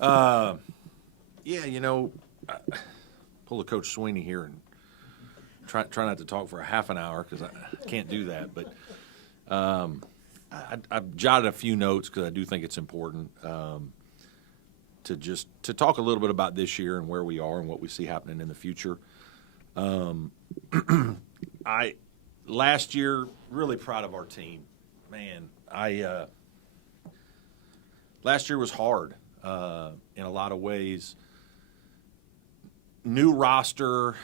Yeah, pull a Coach Sweeney here and try not to talk for a half an hour because I can't do that. But I've jotted a few notes because I do think it's important to talk a little bit about this year and where we are and what we see happening in the future. Last year, really proud of our team. Man, last year was hard in a lot of ways. New roster.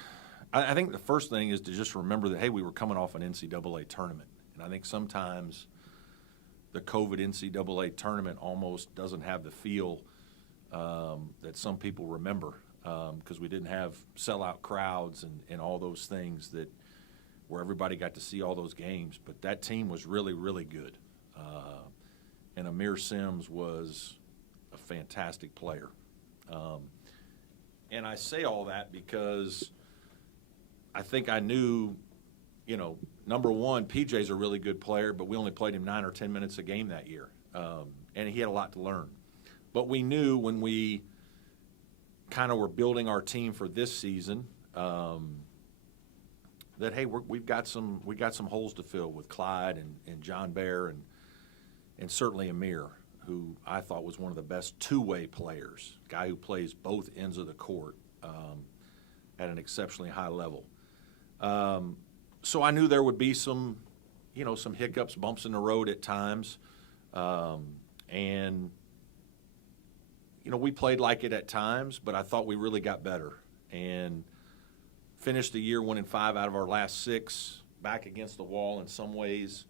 I think the first thing is to just remember that, hey, we were coming off an NCAA tournament. And I think sometimes the COVID NCAA tournament almost doesn't have the feel that some people remember because we didn't have sellout crowds and all those things where everybody got to see all those games. But that team was really, really good. And Amir Sims was a fantastic player. And I say all that because I think I knew, number one, PJ's a really good player, but we only played him 9 or 10 minutes a game that year. And he had a lot to learn. But we knew when we kind of were building our team for this season that, hey, we got some holes to fill with Clyde and John Bear and certainly Amir, who I thought was one of the best two-way players, guy who plays both ends of the court at an exceptionally high level. So I knew there would be some hiccups, bumps in the road at times. And we played like it at times, but I thought we really got better and finished the year winning 5 out of our last 6, back against the wall in some ways.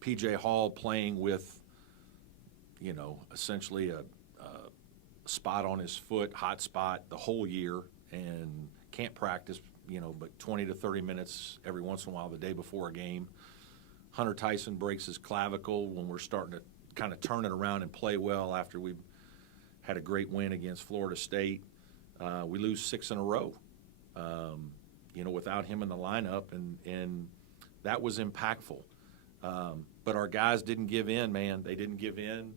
P.J. Hall playing with, essentially a spot on his foot, hot spot the whole year, and can't practice, but 20 to 30 minutes every once in a while the day before a game. Hunter Tyson breaks his clavicle when we're starting to kind of turn it around and play well after we had a great win against Florida State. We lose 6 in a row, without him in the lineup, and that was impactful. But our guys didn't give in, man. They didn't give in.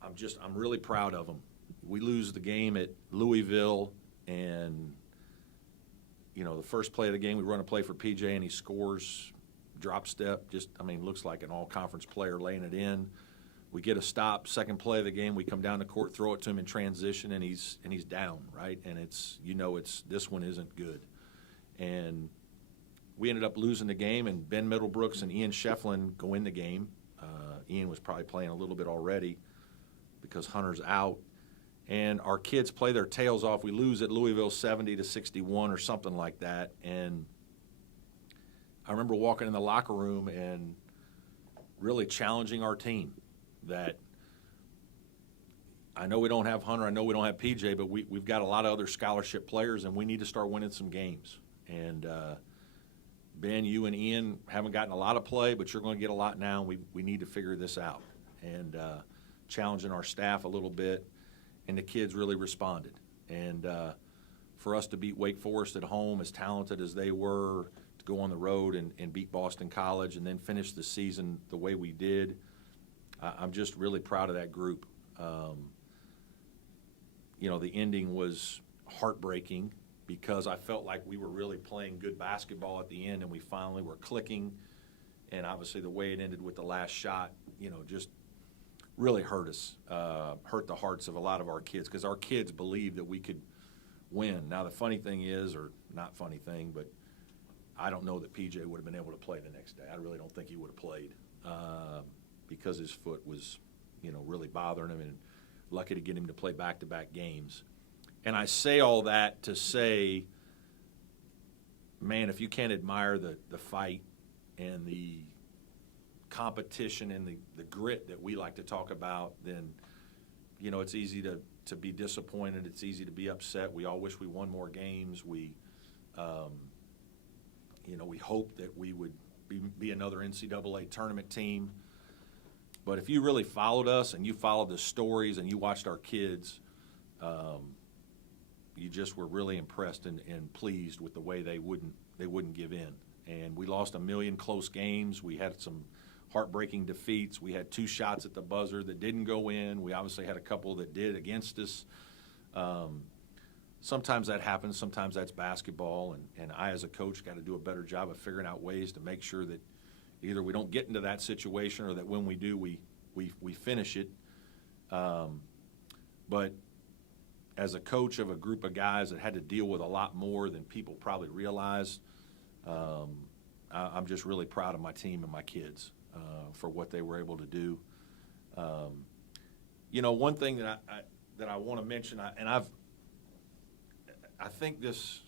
I'm really proud of them. We lose the game at Louisville, and the first play of the game, we run a play for PJ, and he scores, drop step. Looks like an all-conference player laying it in. We get a stop. Second play of the game, we come down the court, throw it to him in transition, and he's down, right? And it's this one isn't good. And we ended up losing the game, and Ben Middlebrooks and Ian Shefflin go in the game. Ian was probably playing a little bit already because Hunter's out. And our kids play their tails off. We lose at Louisville 70-61 or something like that. And I remember walking in the locker room and really challenging our team that I know we don't have Hunter, I know we don't have PJ, but we've got a lot of other scholarship players, and we need to start winning some games. And Ben, you and Ian haven't gotten a lot of play, but you're going to get a lot now, and we need to figure this out. And challenging our staff a little bit, and the kids really responded. And for us to beat Wake Forest at home, as talented as they were, to go on the road and beat Boston College and then finish the season the way we did, I'm just really proud of that group. The ending was heartbreaking because I felt like we were really playing good basketball at the end, and we finally were clicking. And obviously the way it ended with the last shot, just really hurt us, hurt the hearts of a lot of our kids because our kids believed that we could win. Now, the funny thing is, or not funny thing, but I don't know that PJ would have been able to play the next day. I really don't think he would have played because his foot was, really bothering him, and lucky to get him to play back-to-back games. And I say all that to say, man, if you can't admire the fight and the competition and the grit that we like to talk about, then, it's easy to be disappointed. It's easy to be upset. We all wish we won more games. We hope that we would be another NCAA tournament team. But if you really followed us and you followed the stories and you watched our kids, you just were really impressed and pleased with the way they wouldn't give in. And we lost a million close games. We had some heartbreaking defeats. We had 2 shots at the buzzer that didn't go in. We obviously had a couple that did against us. Sometimes that happens. Sometimes that's basketball, and I as a coach got to do a better job of figuring out ways to make sure that either we don't get into that situation or that when we do, we finish it. But as a coach of a group of guys that had to deal with a lot more than people probably realize, I'm just really proud of my team and my kids for what they were able to do. One thing that I want to mention, I think this,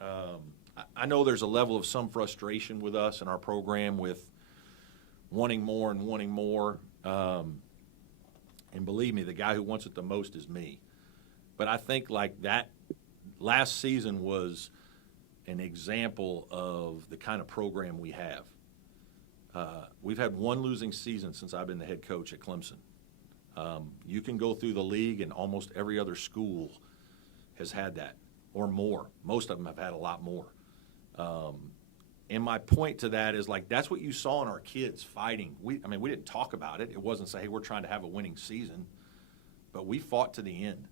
I know there's a level of some frustration with us in our program with wanting more and wanting more. And believe me, the guy who wants it the most is me. But I think like that last season was an example of the kind of program we have. We've had 1 losing season since I've been the head coach at Clemson. You can go through the league, and almost every other school has had that or more. Most of them have had a lot more. And my point to that is, like, that's what you saw in our kids fighting. We didn't talk about it. It wasn't say, hey, we're trying to have a winning season. But we fought to the end.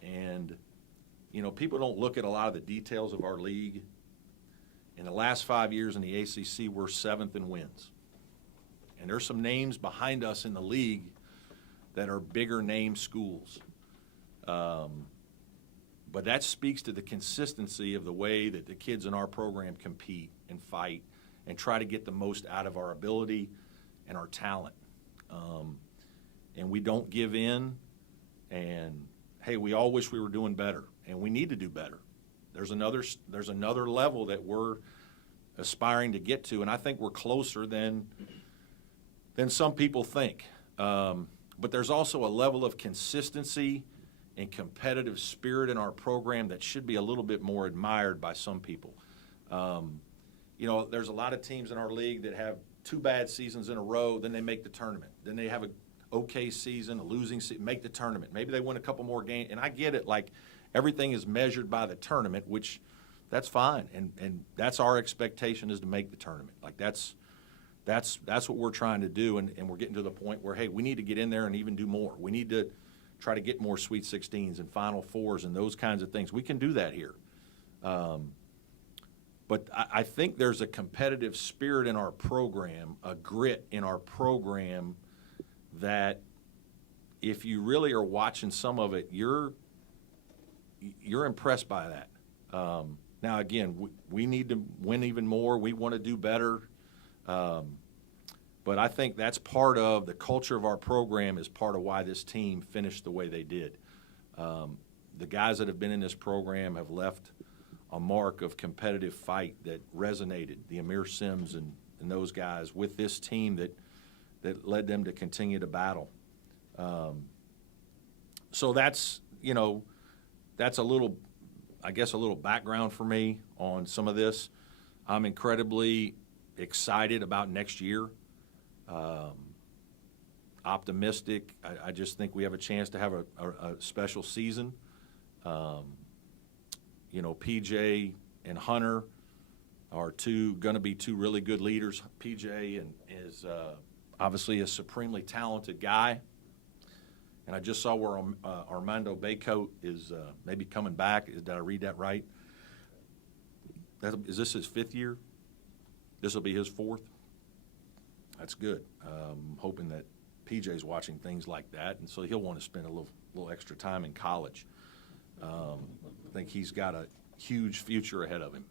And, people don't look at a lot of the details of our league. In the last 5 years in the ACC, we're 7th in wins. And there's some names behind us in the league that are bigger name schools. But that speaks to the consistency of the way that the kids in our program compete and fight and try to get the most out of our ability and our talent. And we don't give in. And, hey, we all wish we were doing better, and we need to do better. There's another level that we're aspiring to get to, and I think we're closer than some people think. But there's also a level of consistency and competitive spirit in our program that should be a little bit more admired by some people. There's a lot of teams in our league that have 2 bad seasons in a row, then they make the tournament. Then they have a okay season, a losing season, make the tournament. Maybe they win a couple more games. And I get it, like, everything is measured by the tournament, which that's fine. And that's our expectation, is to make the tournament. Like, that's what we're trying to do, and we're getting to the point where, hey, we need to get in there and even do more. We need to try to get more Sweet 16s and Final Fours and those kinds of things. We can do that here. But I think there's a competitive spirit in our program, a grit in our program, that if you really are watching some of it, you're impressed by that. Now, again, we need to win even more. We want to do better. But I think that's part of the culture of our program, is part of why this team finished the way they did. The guys that have been in this program have left a mark of competitive fight that resonated, the Amir Sims and those guys, with this team that led them to continue to battle. So that's a little background for me on some of this. I'm incredibly excited about next year. Optimistic. I just think we have a chance to have a special season. PJ and Hunter are going to be 2 really good leaders. PJ is obviously a supremely talented guy. And I just saw where Armando Baycoat is maybe coming back. Did I read that right? Is this his 5th year? This will be his 4th? That's good. Hoping that PJ's watching things like that, and so he'll want to spend a little extra time in college. I think he's got a huge future ahead of him.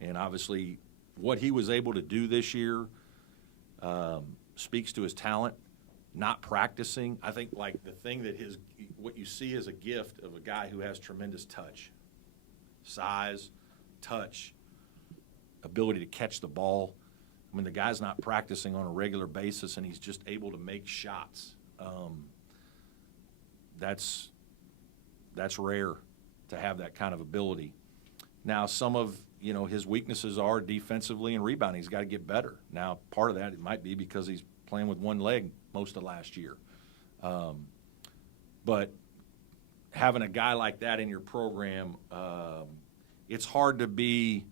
And obviously what he was able to do this year speaks to his talent. Not practicing, I think, like, the thing that what you see is a gift of a guy who has tremendous touch, size, touch, ability to catch the ball. I mean, the guy's not practicing on a regular basis, and he's just able to make shots. That's rare to have that kind of ability. Now, some of his weaknesses are defensively and rebounding. He's got to get better. Now, part of that, it might be because he's playing with one leg most of last year. But having a guy like that in your program, it's hard to be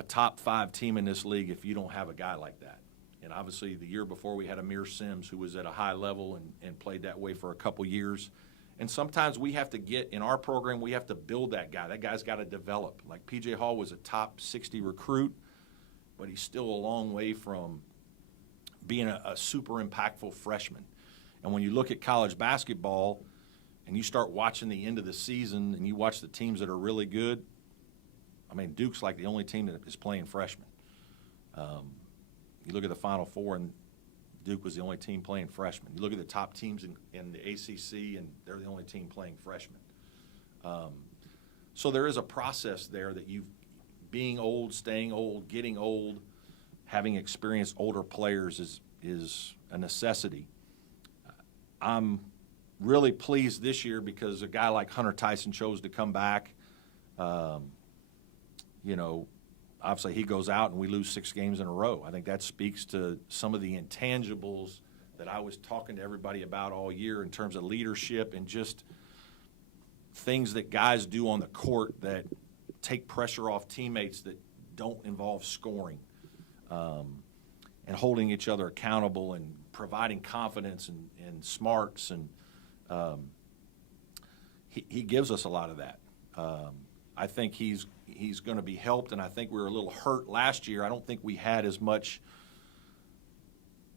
a top 5 team in this league if you don't have a guy like that. And obviously the year before we had Amir Sims, who was at a high level and played that way for a couple years. And sometimes we have to in our program, we have to build that guy. That guy's got to develop. Like P.J. Hall was a top 60 recruit, but he's still a long way from being a super impactful freshman. And when you look at college basketball and you start watching the end of the season and you watch the teams that are really good, I mean, Duke's like the only team that is playing freshmen. You look at the Final Four, and Duke was the only team playing freshmen. You look at the top teams in the ACC, and they're the only team playing freshmen. So there is a process there that being old, staying old, getting old, having experienced older players is a necessity. I'm really pleased this year because a guy like Hunter Tyson chose to come back. Obviously he goes out and we lose 6 games in a row. I think that speaks to some of the intangibles that I was talking to everybody about all year in terms of leadership and just things that guys do on the court that take pressure off teammates that don't involve scoring, and holding each other accountable and providing confidence and smarts. And he gives us a lot of that. I think he's going to be helped, and I think we were a little hurt last year. I don't think we had as much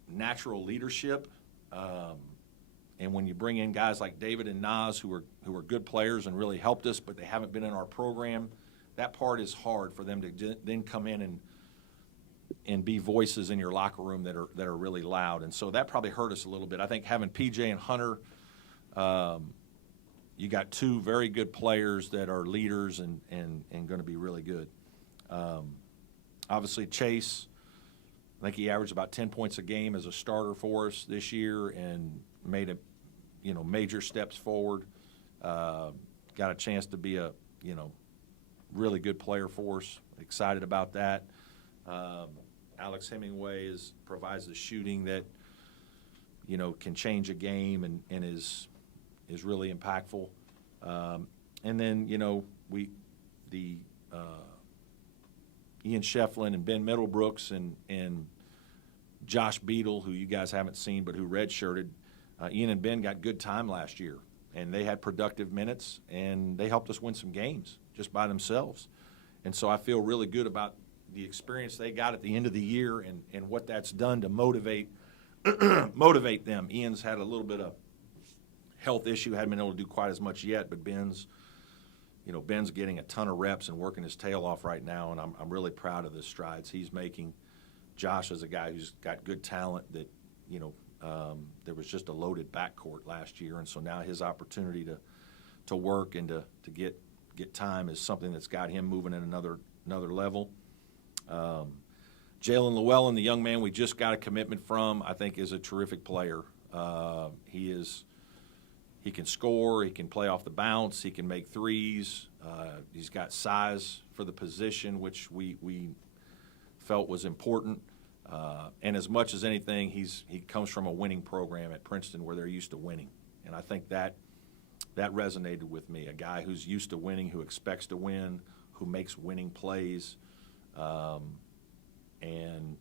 natural leadership. And when you bring in guys like David and Nas, who are good players and really helped us, but they haven't been in our program, that part is hard for them to then come in and be voices in your locker room that are really loud. And so that probably hurt us a little bit. I think having PJ and Hunter, you got 2 very good players that are leaders and going to be really good. Obviously, Chase, I think he averaged about 10 points a game as a starter for us this year and made major steps forward. Got a chance to be a really good player for us. Excited about that. Alex Hemingway provides the shooting that can change a game and is really impactful. And then Ian Shefflin and Ben Middlebrooks and Josh Beadle, who you guys haven't seen but who redshirted. Ian and Ben got good time last year, and they had productive minutes, and they helped us win some games just by themselves. And so I feel really good about the experience they got at the end of the year and what that's done to motivate them. Ian's had a little bit of health issue, hadn't been able to do quite as much yet, but Ben's getting a ton of reps and working his tail off right now, and I'm really proud of the strides he's making. Josh is a guy who's got good talent that, there was just a loaded backcourt last year, and so now his opportunity to work and to get time is something that's got him moving in another level. Jalen Llewellyn, the young man we just got a commitment from, I think is a terrific player. He can score, he can play off the bounce, he can make threes. He's got size for the position, which we felt was important. And as much as anything, he comes from a winning program at Princeton where they're used to winning. And I think that resonated with me, a guy who's used to winning, who expects to win, who makes winning plays, and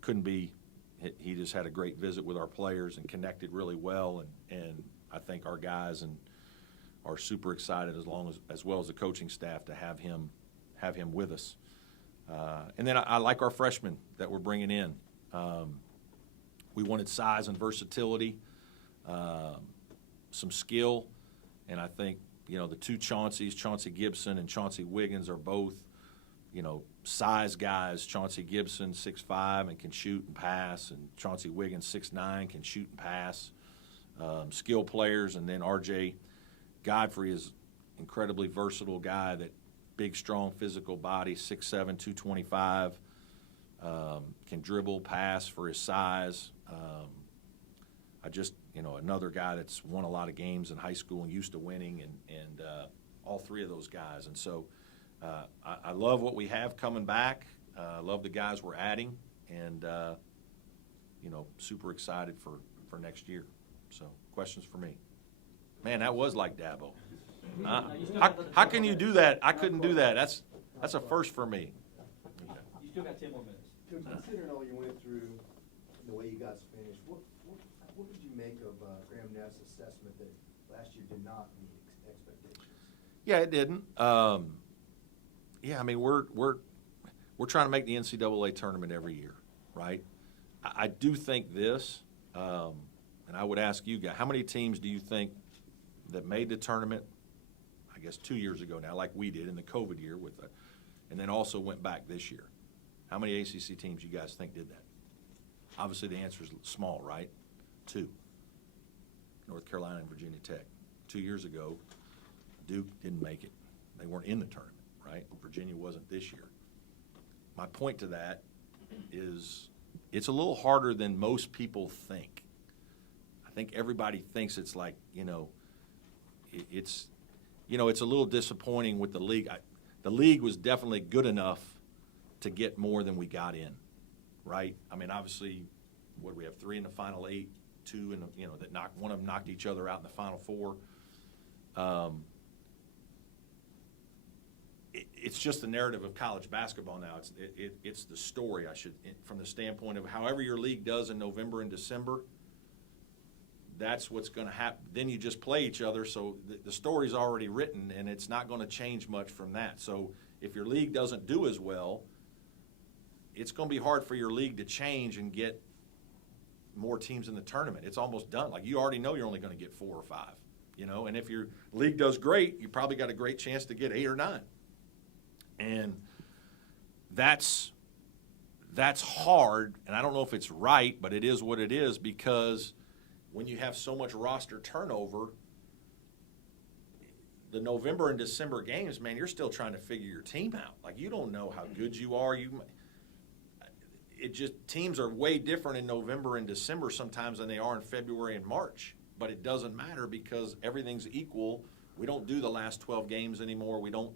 couldn't be – he just had a great visit with our players and connected really well, and I think our guys are super excited as well as the coaching staff to have him with us. And then I like our freshmen that we're bringing in. We wanted size and versatility, some skill, and I think the 2 Chauncey's, Chauncey Gibson and Chauncey Wiggins, are both size guys. Chauncey Gibson 6'5" and can shoot and pass, and Chauncey Wiggins 6'9" can shoot and pass. Skill players, and then R.J. Godfrey is incredibly versatile guy, that big, strong, physical body, 6'7", 225, can dribble, pass for his size. Another guy that's won a lot of games in high school and used to winning, and all 3 of those guys. And so I love what we have coming back. I love the guys we're adding, and super excited for next year. So, questions for me? Man, that was like Dabo. How can you do that? I couldn't do that. That's a first for me. still got 10 more minutes. Considering all you went through and the way you guys finished, what did you make of Graham Neff's assessment that last year did not meet expectations? Yeah, it didn't. Yeah, I mean, we're trying to make the NCAA tournament every year, right? I do think this, and I would ask you guys, how many teams do you think that made the tournament, I guess 2 years ago now, like we did in the COVID year, and then also went back this year? How many ACC teams you guys think did that? Obviously, the answer is small, right? 2. North Carolina and Virginia Tech. 2 years ago, Duke didn't make it. They weren't in the tournament, right? Virginia wasn't this year. My point to that is it's a little harder than most people think. I think everybody thinks it's like, it's a little disappointing with the league. The league was definitely good enough to get more than we got in, right? I mean, obviously, what do we have, 3 in the Final 8, 2 in the, that knocked, one of them knocked each other out in the Final 4. It's just the narrative of college basketball now. It's the story, from the standpoint of however your league does in November and December, that's what's going to happen. Then you just play each other, so the story's already written, and it's not going to change much from that. So if your league doesn't do as well, it's going to be hard for your league to change and get more teams in the tournament. It's almost done. Like, you already know you're only going to get 4 or 5, and if your league does great, you probably got a great chance to get 8 or 9. And that's hard, and I don't know if it's right, but it is what it is, because when you have so much roster turnover, the November and December games, man, you're still trying to figure your team out. Like, you don't know how good you are. Teams are way different in November and December sometimes than they are in February and March. But it doesn't matter because everything's equal. We don't do the last 12 games anymore. We don't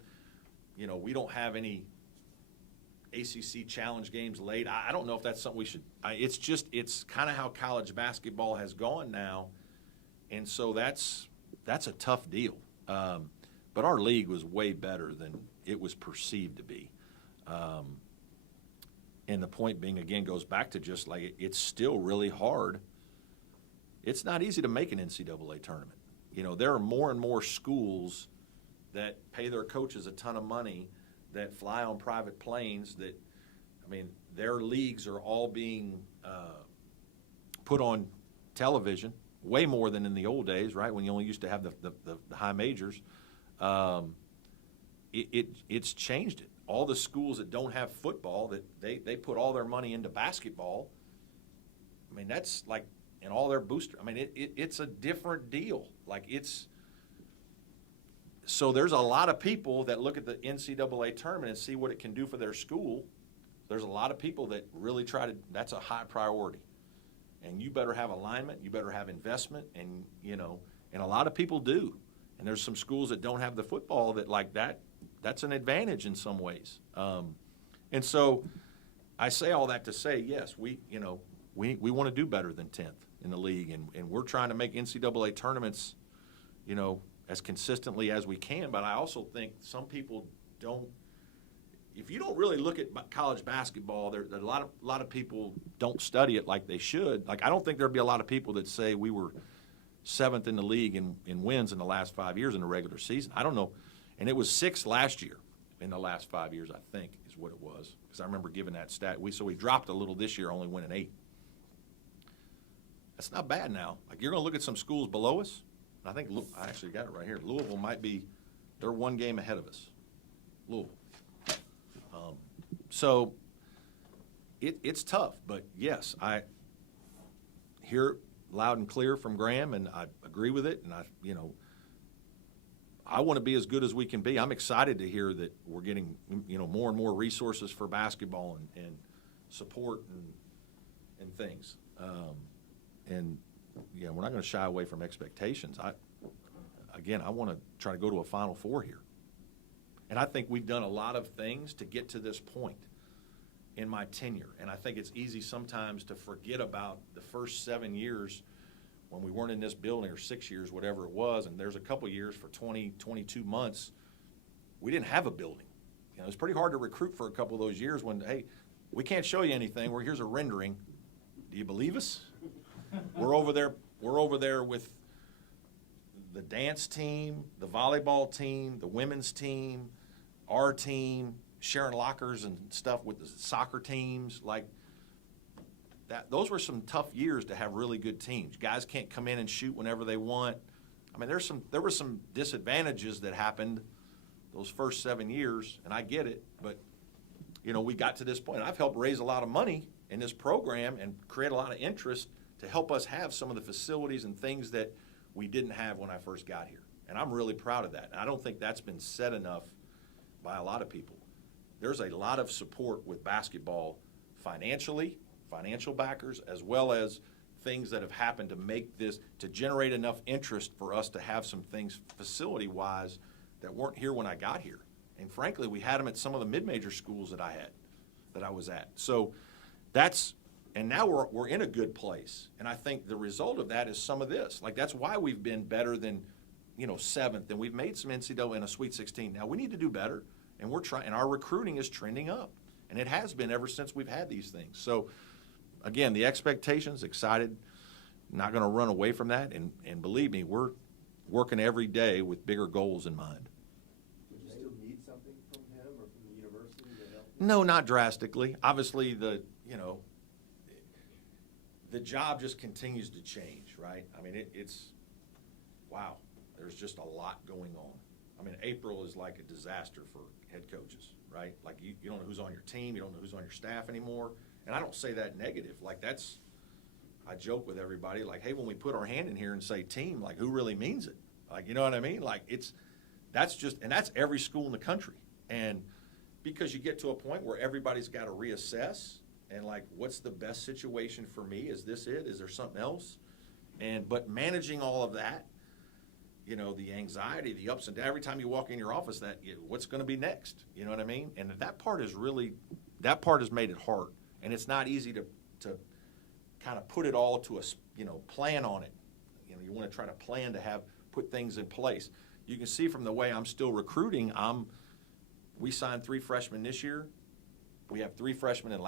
have any ACC challenge games late. I don't know if that's something we should. It's kind of how college basketball has gone now, and so that's a tough deal. But our league was way better than it was perceived to be. And the point being, again, goes back to just like it's still really hard. It's not easy to make an NCAA tournament. There are more and more schools that pay their coaches a ton of money, that fly on private planes, their leagues are all being put on television, way more than in the old days, right, when you only used to have the high majors. It's changed it. All the schools that don't have football, that they put all their money into basketball, that's like, and all their booster, it's a different deal. So there's a lot of people that look at the NCAA tournament and see what it can do for their school. There's a lot of people that really that's a high priority. And you better have alignment, you better have investment, and a lot of people do. And there's some schools that don't have the football that's an advantage in some ways. And so I say all that to say, yes, we want to do better than 10th in the league, and we're trying to make NCAA tournaments, as consistently as we can. But I also think some people don't. If you don't really look at college basketball, there a lot of people don't study it like they should. Like, I don't think there'd be a lot of people that say we were 7th in the league in wins in the last 5 years in the regular season. I don't know. And it was 6th last year in the last 5 years, I think, is what it was. Because I remember giving that stat. So we dropped a little this year, only winning 8. That's not bad now. Like, you're going to look at some schools below us. I think I actually got it right here. Louisville they're 1 game ahead of us. Louisville. So it's tough, but yes, I hear it loud and clear from Graham, and I agree with it. And I want to be as good as we can be. I'm excited to hear that we're getting more and more resources for basketball and support and things. We're not going to shy away from expectations. I want to try to go to a Final Four here. And I think we've done a lot of things to get to this point in my tenure. And I think it's easy sometimes to forget about the first 7 years when we weren't in this building, or 6 years, whatever it was. And there's a couple years for 20, 22 months, we didn't have a building. It was pretty hard to recruit for a couple of those years when, hey, we can't show you anything. Here's a rendering. Do you believe us? We're over there with the dance team, the volleyball team, the women's team, our team, sharing lockers and stuff with the soccer teams. Like that, those were some tough years to have really good teams. Guys can't come in and shoot whenever they want. I mean, there were some disadvantages that happened those first 7 years, and I get it, but we got to this point. I've helped raise a lot of money in this program and create a lot of interest to help us have some of the facilities and things that we didn't have when I first got here. And I'm really proud of that. And I don't think that's been said enough by a lot of people. There's a lot of support with basketball financially, financial backers, as well as things that have happened to make this, to generate enough interest for us to have some things facility-wise that weren't here when I got here. And frankly, we had them at some of the mid-major schools that I was at. So and now we're in a good place. And I think the result of that is some of this. Like, that's why we've been better than, 7th, and we've made some NCAA in a Sweet 16. Now we need to do better, and we're trying, and our recruiting is trending up. And it has been ever since we've had these things. So again, the expectations, excited, not going to run away from that. And believe me, we're working every day with bigger goals in mind. Would you still need something from him or from the university to help? No, not drastically. Obviously, the job just continues to change, right? I mean, it's wow. There's just a lot going on. I mean, April is like a disaster for head coaches, right? Like you don't know who's on your team, you don't know who's on your staff anymore. And I don't say that negative. Like I joke with everybody, like, hey, when we put our hand in here and say team, like, who really means it? Like, you know what I mean? Like, that's every school in the country. And because you get to a point where everybody's got to reassess and, like, what's the best situation for me? Is this it? Is there something else? But managing all of that, the anxiety, the ups and downs, every time you walk in your office, what's going to be next? You know what I mean? And that part has made it hard. And it's not easy to kind of put it all to plan on it. You want to try to plan to put things in place. You can see from the way I'm still recruiting, we signed 3 freshmen this year. We have 3 freshmen in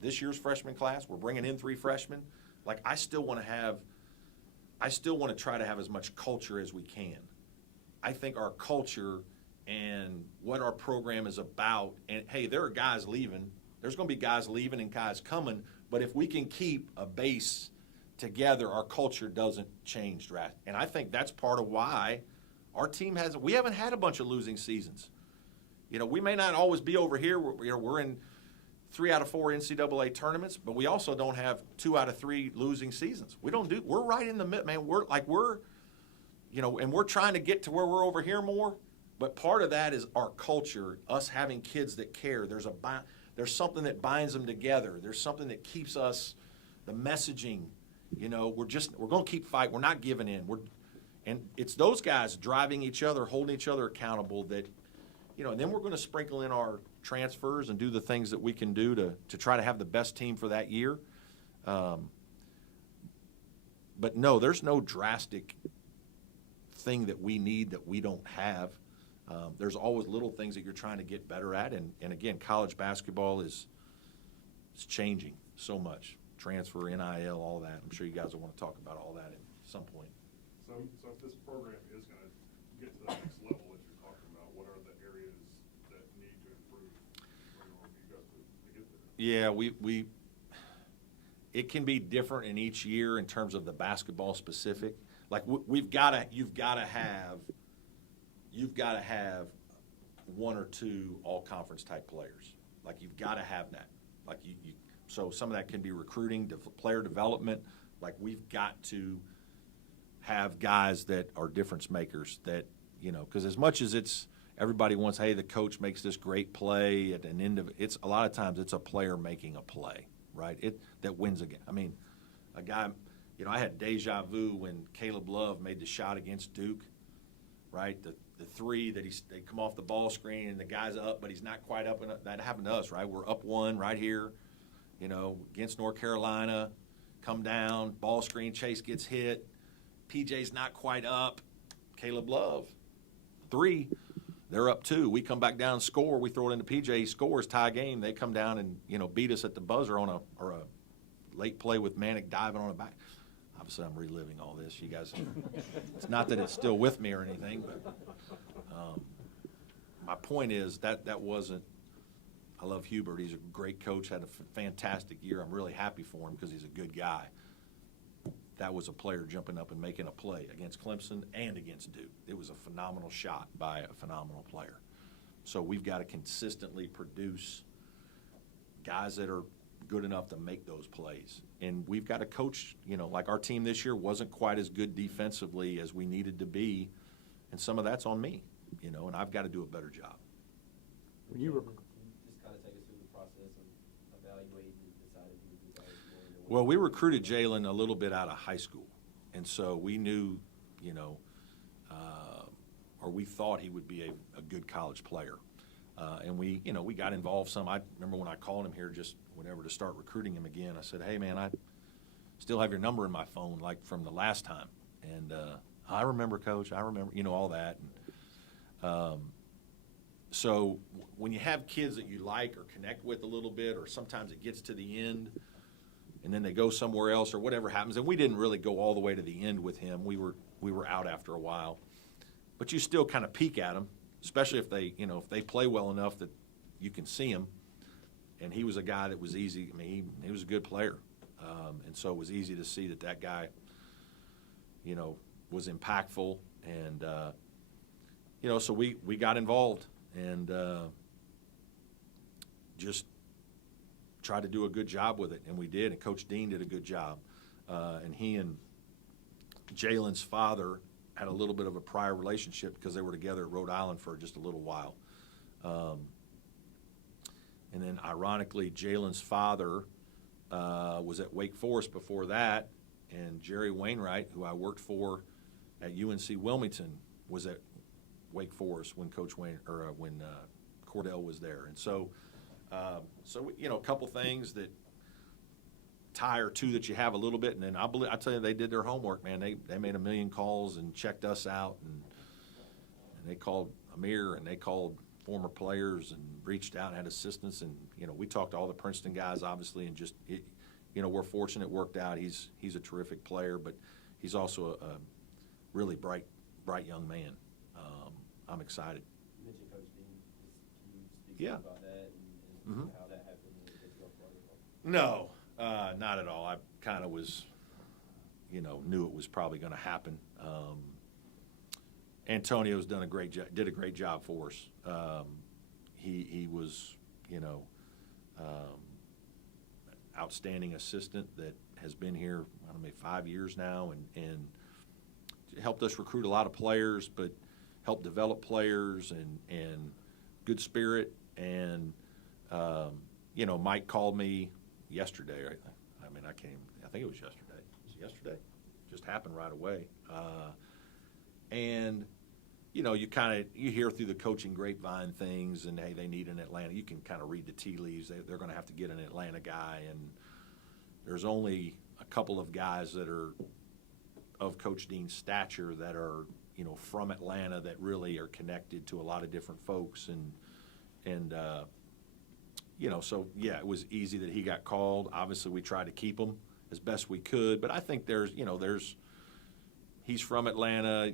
this year's freshman class. We're bringing in 3 freshmen. Like, I still want to try to have as much culture as we can. I think our culture and what our program is about, and hey, there are guys leaving. There's going to be guys leaving and guys coming, but if we can keep a base together, our culture doesn't change drastically. And I think that's part of why our team we haven't had a bunch of losing seasons. We may not always be over here. We're in 3 out of 4 NCAA tournaments, but we also don't have 2 out of 3 losing seasons. We're right in the middle, man. And we're trying to get to where we're over here more, but part of that is our culture, us having kids that care. There's something that binds them together. There's something that keeps us, the messaging, we're going to keep fighting. We're not giving in. And it's those guys driving each other, holding each other accountable that, and then we're going to sprinkle in our transfers and do the things that we can do to try to have the best team for that year. But no, there's no drastic thing that we need that we don't have. There's always little things that you're trying to get better at. And again, college basketball is changing so much. Transfer, NIL, all that. I'm sure you guys will want to talk about all that at some point. So if this program is going to get to the next level that you're talking about, what are the areas that need to improve for you guys to get there? Yeah, it can be different in each year in terms of the basketball specific. Like you've got to have 1 or 2 all-conference type players. Like, you've got to have that. Like, so some of that can be recruiting, player development. Like, we've got to have guys that are difference makers that, because as much as everybody wants, hey, the coach makes this great play at an end of it, a lot of times it's a player making a play, right? That wins a game. I mean, a guy, I had deja vu when Caleb Love made the shot against Duke, right? The 3 that they come off the ball screen and the guy's up, but he's not quite up. That happened to us, right? We're up 1 right here, against North Carolina, come down, ball screen, Chase gets hit, PJ's not quite up, Caleb Love, 3. They're up 2. We come back down and score. We throw it into PJ. He scores, tie game. They come down and, beat us at the buzzer on a late play with Manick diving on the back. Obviously, I'm reliving all this. You guys, it's not that it's still with me or anything, but my point is that wasn't. I love Hubert. He's a great coach, had a fantastic year. I'm really happy for him because he's a good guy. That was a player jumping up and making a play against Clemson and against Duke. It was a phenomenal shot by a phenomenal player. So we've got to consistently produce guys that are good enough to make those plays. And we've got to coach, like our team this year wasn't quite as good defensively as we needed to be, and some of that's on me, and I've got to do a better job. When you were Just kind of take us through the process of evaluating and deciding who the guys were going to. Well, we recruited Jalen a little bit out of high school, and so we knew, or we thought he would be a good college player. And we got involved some. I remember when I called him here just whenever to start recruiting him again, I said, hey, man, I still have your number in my phone like from the last time. And I remember, Coach, I remember, all that. And, so when you have kids that you like or connect with a little bit, or sometimes it gets to the end and then they go somewhere else or whatever happens, and we didn't really go all the way to the end with him. We were out after a while. But you still kind of peek at them, especially if they play well enough that you can see them. And he was a guy that was easy. I mean, he was a good player. And so it was easy to see that guy, was impactful. And, so we got involved and just tried to do a good job with it. And we did. And Coach Dean did a good job. And he and Jalen's father had a little bit of a prior relationship because they were together at Rhode Island for just a little while. And then, ironically, Jalen's father was at Wake Forest before that, and Jerry Wainwright, who I worked for at UNC Wilmington, was at Wake Forest when when Cordell was there. And so, a couple things that tie or two that you have a little bit, and then I tell you, they did their homework, man. They made a million calls and checked us out, and they called Amir and they called former players and reached out and had assistance, and we talked to all the Princeton guys, obviously, and just we're fortunate it worked out. He's a terrific player, but he's also a really bright young man. I'm excited. You mentioned Coach Dean. Can you speak Yeah. about that and Mhm. how that happened and what you all brought it up? No, not at all. I kind of was, knew it was probably going to happen. Antonio's did a great job for us. He was, outstanding assistant that has been here, I don't know, maybe 5 years now, and helped us recruit a lot of players, but helped develop players and good spirit. And, Mike called me yesterday. Right? I think it was yesterday. Was it yesterday? Just happened right away. And, you hear through the coaching grapevine things, and, hey, they need an Atlanta. You can kind of read the tea leaves. They're going to have to get an Atlanta guy, and there's only a couple of guys that are of Coach Dean's stature that are, from Atlanta that really are connected to a lot of different folks. So, yeah, it was easy that he got called. Obviously, we tried to keep him as best we could, but I think he's from Atlanta,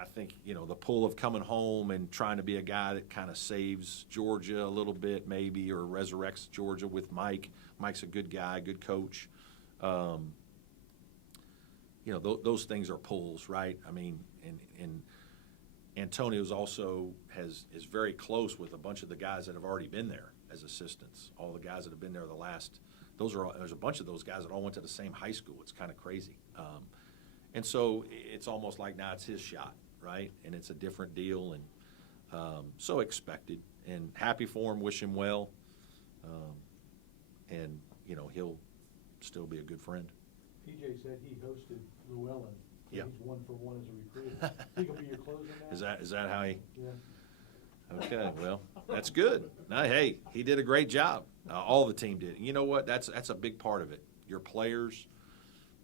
I think, the pull of coming home and trying to be a guy that kind of saves Georgia a little bit maybe, or resurrects Georgia with Mike. Mike's a good guy, good coach. Those things are pulls, right? I mean, and Antonio's also is very close with a bunch of the guys that have already been there as assistants. All the guys that have been there there's a bunch of those guys that all went to the same high school. It's kind of crazy. And so it's almost like now it's his shot, right? And it's a different deal, and so expected. And happy for him, wish him well. And, he'll still be a good friend. PJ said he hosted Llewellyn. So Yeah. He's 1 for 1 as a recruiter. He gonna be your closer now? Is that how he? Yeah. Okay, well, that's good. Now, hey, he did a great job. All the team did. You know what? That's a big part of it. Your players,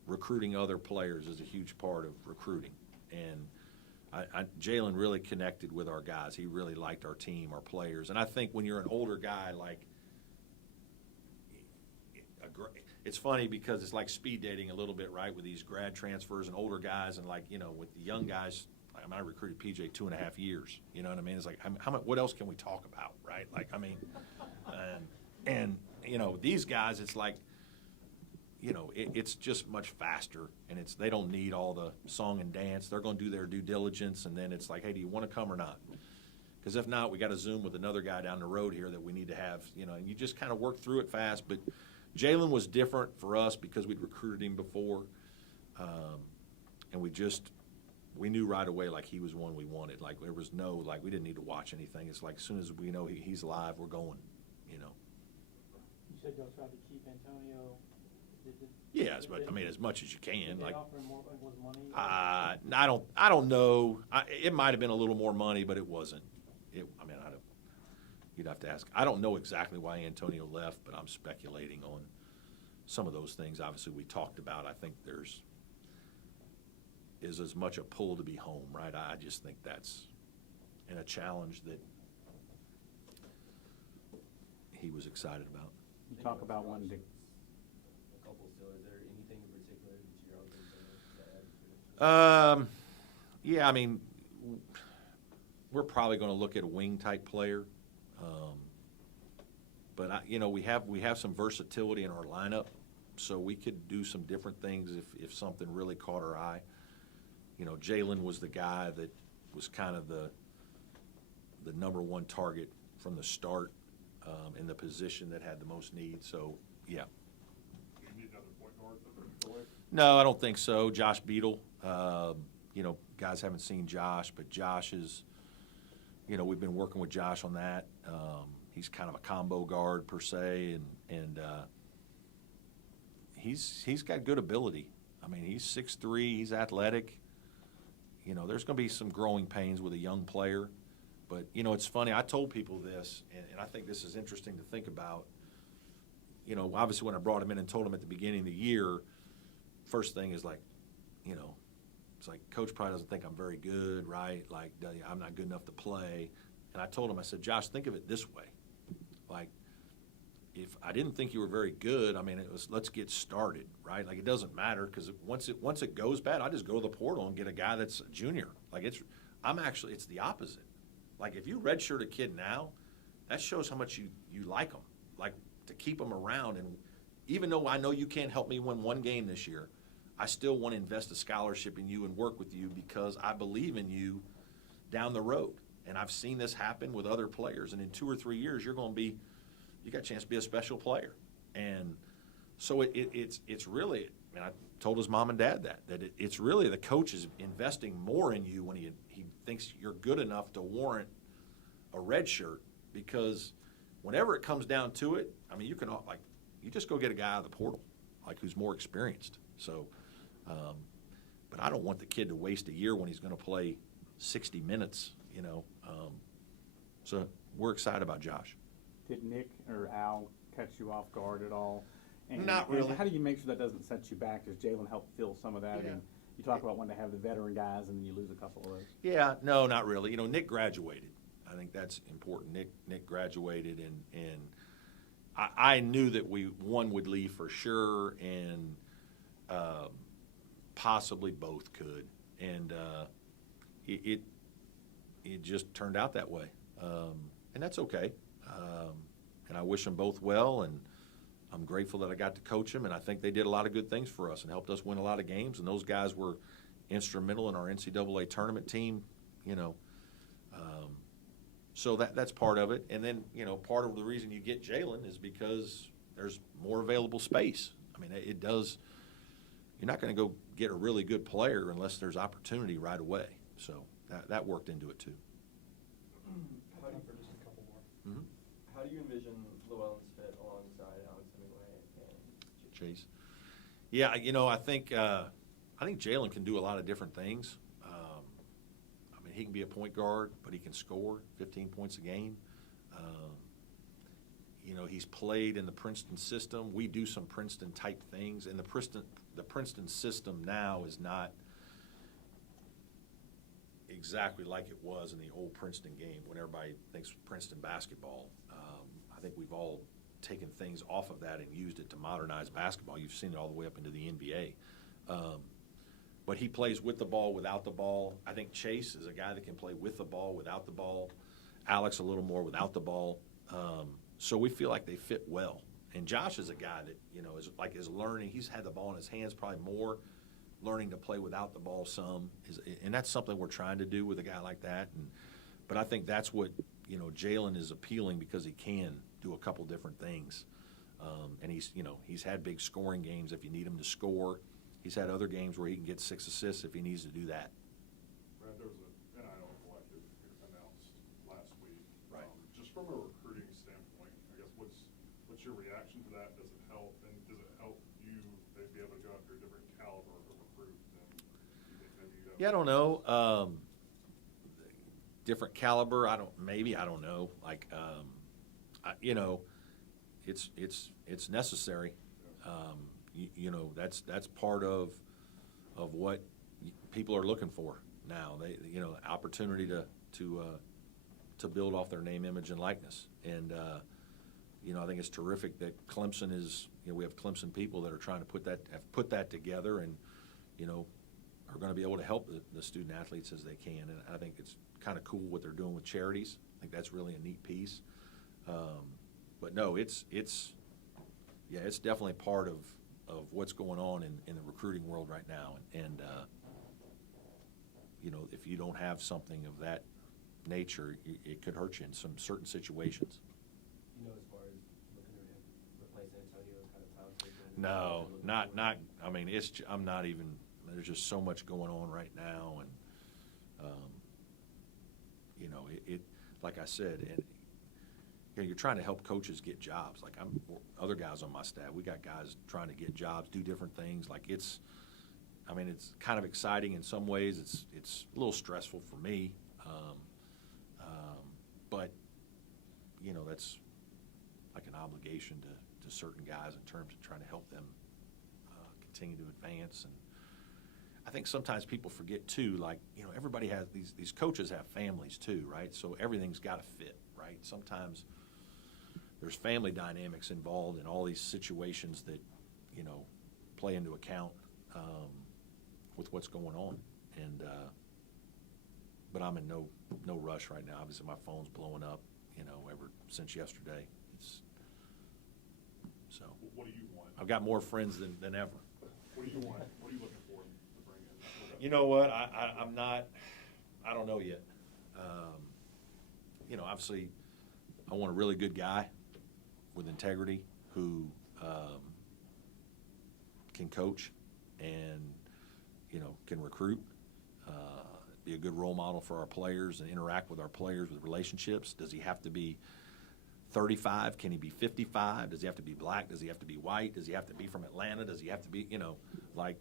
recruiting other players is a huge part of recruiting. And Jalen really connected with our guys. He really liked our team, our players. And I think when you're an older guy, like, it's funny because it's like speed dating a little bit, right, with these grad transfers and older guys, and like, you know, with the young guys. I mean, I recruited PJ 2.5 years. You know what I mean? It's like, what else can we talk about, right? Like, I mean, and you know, these guys, it's like, you know, it's just much faster, and they don't need all the song and dance. They're going to do their due diligence, and then it's like, hey, do you want to come or not? Because if not, we got to Zoom with another guy down the road here that we need to have, you know, and you just kind of work through it fast. But Jalen was different for us because we'd recruited him before, and we knew right away, like, he was one we wanted. Like, there was no, like, we didn't need to watch anything. It's like, as soon as we know he's alive, we're going, you know. You said y'all tried to keep Antonio. Yes, but I mean, as much as you can. Did they Like, offer him more, was money? I don't know. It might have been a little more money, but it wasn't. You'd have to ask. I don't know exactly why Antonio left, but I'm speculating on some of those things. Obviously, we talked about. I think is as much a pull to be home, right? I just think that's a challenge that he was excited about. You talk about wanting to. A couple still. Is there anything in particular that you're hoping to add? Yeah, I mean, we're probably going to look at a wing type player, but you know, we have some versatility in our lineup, so we could do some different things if something really caught our eye. You know, Jalen was the guy that was kind of the number one target from the start, in the position that had the most need. So, yeah. Do you need another point guard to fill in? No, I don't think so. Josh Beadle, you know, guys haven't seen Josh, but Josh is, you know, we've been working with Josh on that. He's kind of a combo guard per se, and he's got good ability. I mean, he's 6'3", he's athletic. You know, there's going to be some growing pains with a young player. But, you know, it's funny. I told people this, and I think this is interesting to think about. You know, obviously when I brought him in and told him at the beginning of the year, first thing is like, you know, it's like, Coach probably doesn't think I'm very good, right? Like, I'm not good enough to play. And I told him, I said, Josh, think of it this way. Like, if I didn't think you were very good, I mean, it was, let's get started, right? Like, it doesn't matter, because once it goes bad, I just go to the portal and get a guy that's a junior. Like, it's the opposite. Like, if you redshirt a kid now, that shows how much you like them. Like, to keep them around. And even though I know you can't help me win one game this year, I still want to invest a scholarship in you and work with you because I believe in you down the road. And I've seen this happen with other players. And in 2 or 3 years, you got a chance to be a special player. And so it's really, I mean, I told his mom and dad that it's really the coach is investing more in you when he thinks you're good enough to warrant a red shirt, because whenever it comes down to it, I mean, you just go get a guy out of the portal, like, who's more experienced. So, but I don't want the kid to waste a year when he's going to play 60 minutes, you know. So we're excited about Josh. Did Nick or Al catch you off guard at all? And Not really. How do you make sure that doesn't set you back? Does Jalen help fill some of that? Yeah. I mean, you talk about wanting to have the veteran guys, and then you lose a couple of those. Yeah, no, not really. You know, Nick graduated. I think that's important. Nick graduated, and I knew that one would leave for sure, and possibly both could, and it just turned out that way, and that's okay. And I wish them both well, and I'm grateful that I got to coach them, and I think they did a lot of good things for us and helped us win a lot of games, and those guys were instrumental in our NCAA tournament team, you know. So that's part of it. And then, you know, part of the reason you get Jalen is because there's more available space. I mean, it does – you're not going to go get a really good player unless there's opportunity right away. So that worked into it too. How do you, for just a couple more? Mm-hmm. How do you envision Llewellyn's fit alongside Alex Hemingway and Chase. Yeah, you know, I think Jalen can do a lot of different things. I mean, he can be a point guard, but he can score 15 points a game. You know, he's played in the Princeton system. We do some Princeton type things, and the Princeton system now is not exactly like it was in the old Princeton game when everybody thinks Princeton basketball. I think we've all taken things off of that and used it to modernize basketball. You've seen it all the way up into the NBA. But he plays with the ball, without the ball. I think Chase is a guy that can play with the ball, without the ball. Alex a little more without the ball. So we feel like they fit well. And Josh is a guy that, is learning. He's had the ball in his hands probably more, learning to play without the ball some. And that's something we're trying to do with a guy like that. But I think that's what, Jalen is appealing because he can do a couple different things. And he's had big scoring games if you need him to score. He's had other games where he can get 6 assists if he needs to do that. Brad, there was an NIL collective announced last week. Right. Just from a recruiting standpoint, I guess what's your reaction to that? Does it help? And does it help you maybe be able to go after a different caliber of recruit than you think maybe you have? Yeah, I don't know. Different caliber. I don't know. It's necessary. That's part of what people are looking for now. They, opportunity to build off their name, image, and likeness. And I think it's terrific that Clemson is. We have Clemson people that are trying to put that together, and are going to be able to help the student athletes as they can. And I think it's kind of cool what they're doing with charities. I think that's really a neat piece. But no, it's definitely part of what's going on in the recruiting world right now. And if you don't have something of that nature, it could hurt you in some certain situations. As far as looking to replace Antonio kind of time frame? No, not. I mean, I'm not even. There's just so much going on right now, and it like I said, and you're trying to help coaches get jobs. Like other guys on my staff, we got guys trying to get jobs, do different things. Like it's kind of exciting in some ways. It's a little stressful for me, but that's like an obligation to certain guys in terms of trying to help them continue to advance. And I think sometimes people forget too, everybody has these coaches have families too, right? So everything's got to fit, right? Sometimes there's family dynamics involved in all these situations that, play into account with what's going on. And but I'm in no rush right now. Obviously, my phone's blowing up, ever since yesterday. So What do you want? I've got more friends than ever. What do you want? What are you looking for to bring in? You know what? I'm not. I don't know yet. Obviously, I want a really good guy with integrity who can coach and can recruit, be a good role model for our players and interact with our players with relationships. Does he have to be 35? Can he be 55? Does he have to be black? Does he have to be white? Does he have to be from Atlanta? Does he have to be,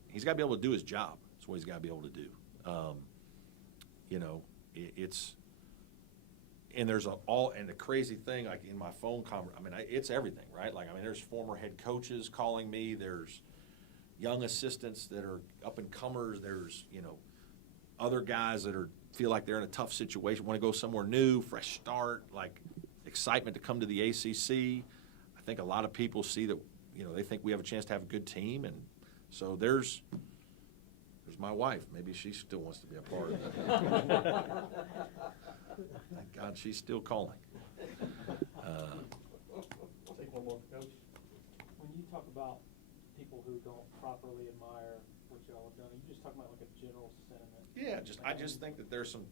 he's got to be able to do his job. That's what he's got to be able to do. And there's and the crazy thing, like in my phone it's everything, right? There's former head coaches calling me. There's young assistants that are up and comers. There's, other guys that feel like they're in a tough situation, want to go somewhere new, fresh start, excitement to come to the ACC. I think a lot of people see that, they think we have a chance to have a good team. And so there's my wife. Maybe she still wants to be a part of that. Thank God she's still calling. Take one more, Coach. When you talk about people who don't properly admire what y'all have done, are you just talking about like a general sentiment? Yeah, I just think that there's some.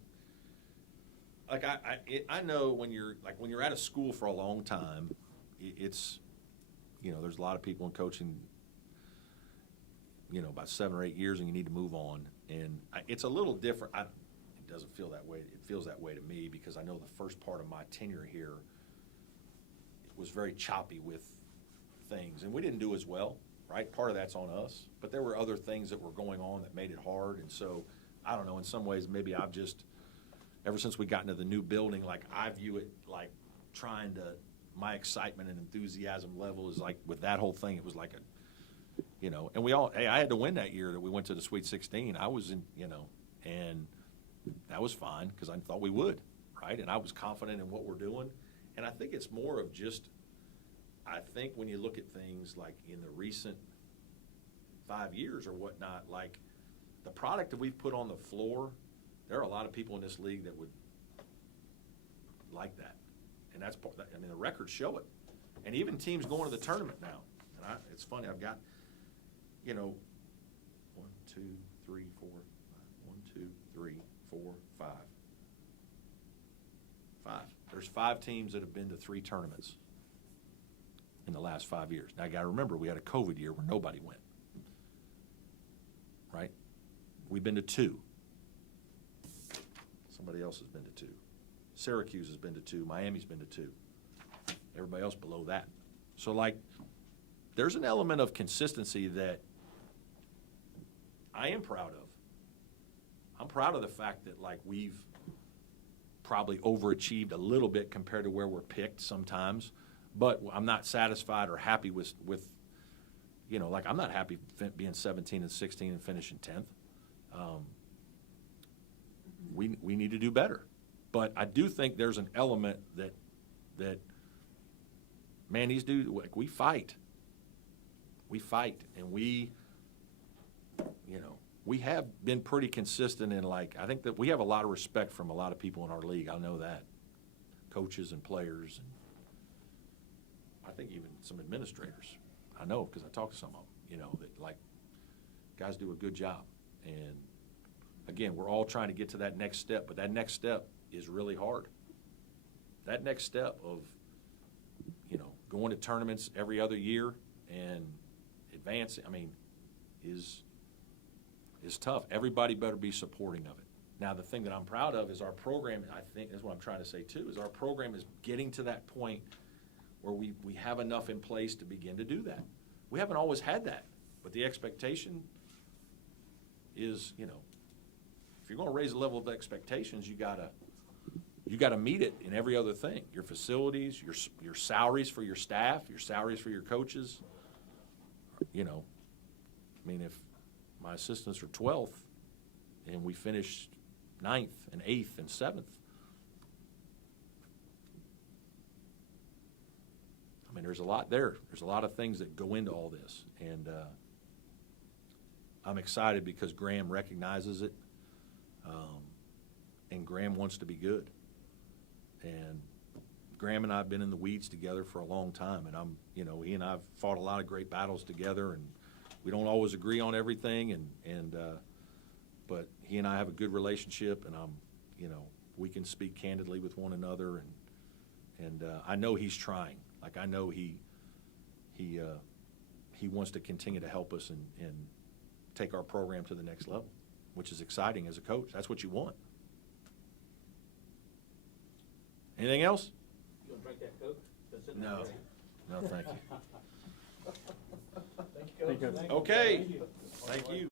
I know when you're at a school for a long time, it's there's a lot of people in coaching. About 7 or 8 years, and you need to move on. And it's a little different. It doesn't feel that way. It feels that way to me because I know the first part of my tenure here was very choppy with things, and we didn't do as well, right? Part of that's on us, but there were other things that were going on that made it hard. And so, I don't know, in some ways, maybe I've just, ever since we got into the new building, I view it like trying to, my excitement and enthusiasm level is with that whole thing, it was like a, and I had to win that year that we went to the Sweet 16. I was in, and That was fine, because I thought we would, right? And I was confident in what we're doing. And I think it's more of just, I think when you look at things like in the recent 5 years or whatnot, like the product that we've put on the floor, there are a lot of people in this league that would like that. And that's, I mean, the records show it. And even teams going to the tournament now. And it's funny, I've got, 1, 2, 3, 4, 1, 2, 3, 4, 5. 5. There's 5 teams that have been to 3 tournaments in the last 5 years. Now, you got to remember, we had a COVID year where nobody went, right? We've been to 2. Somebody else has been to 2. Syracuse has been to 2. Miami's been to 2. Everybody else below that. So, like, there's an element of consistency that I am proud of. I'm proud of the fact that, like, we've probably overachieved a little bit compared to where we're picked sometimes, but I'm not satisfied or happy with like, I'm not happy being 17 and 16 and finishing 10th. We need to do better. But I do think there's an element that man, these dudes, like, we fight. We fight, and we have been pretty consistent in, like, I think that we have a lot of respect from a lot of people in our league. I know that. Coaches and players, and I think even some administrators. I know because I talk to some of them, that, like, guys do a good job. And, again, we're all trying to get to that next step, but that next step is really hard. That next step of, going to tournaments every other year and advancing, is tough. Everybody better be supporting of it. Now, the thing that I'm proud of is our program, I think that's what I'm trying to say too, is our program is getting to that point where we have enough in place to begin to do that. We haven't always had that, but the expectation is, if you're going to raise the level of expectations, you gotta meet it in every other thing. Your facilities, your salaries for your staff, your salaries for your coaches. If my assistants are 12th and we finish 9th and 8th and 7th, there's a lot there. There's a lot of things that go into all this. And I'm excited because Graham recognizes it. And Graham wants to be good. And Graham and I have been in the weeds together for a long time, and he and I have fought a lot of great battles together, and we don't always agree on everything, but he and I have a good relationship, and we can speak candidly with one another, and I know he's trying. Like, I know he wants to continue to help us and take our program to the next level, which is exciting as a coach. That's what you want. Anything else? You want to drink that Coke? No. No, thank you. Thank you, Coach. Thank you. Okay. Thank you.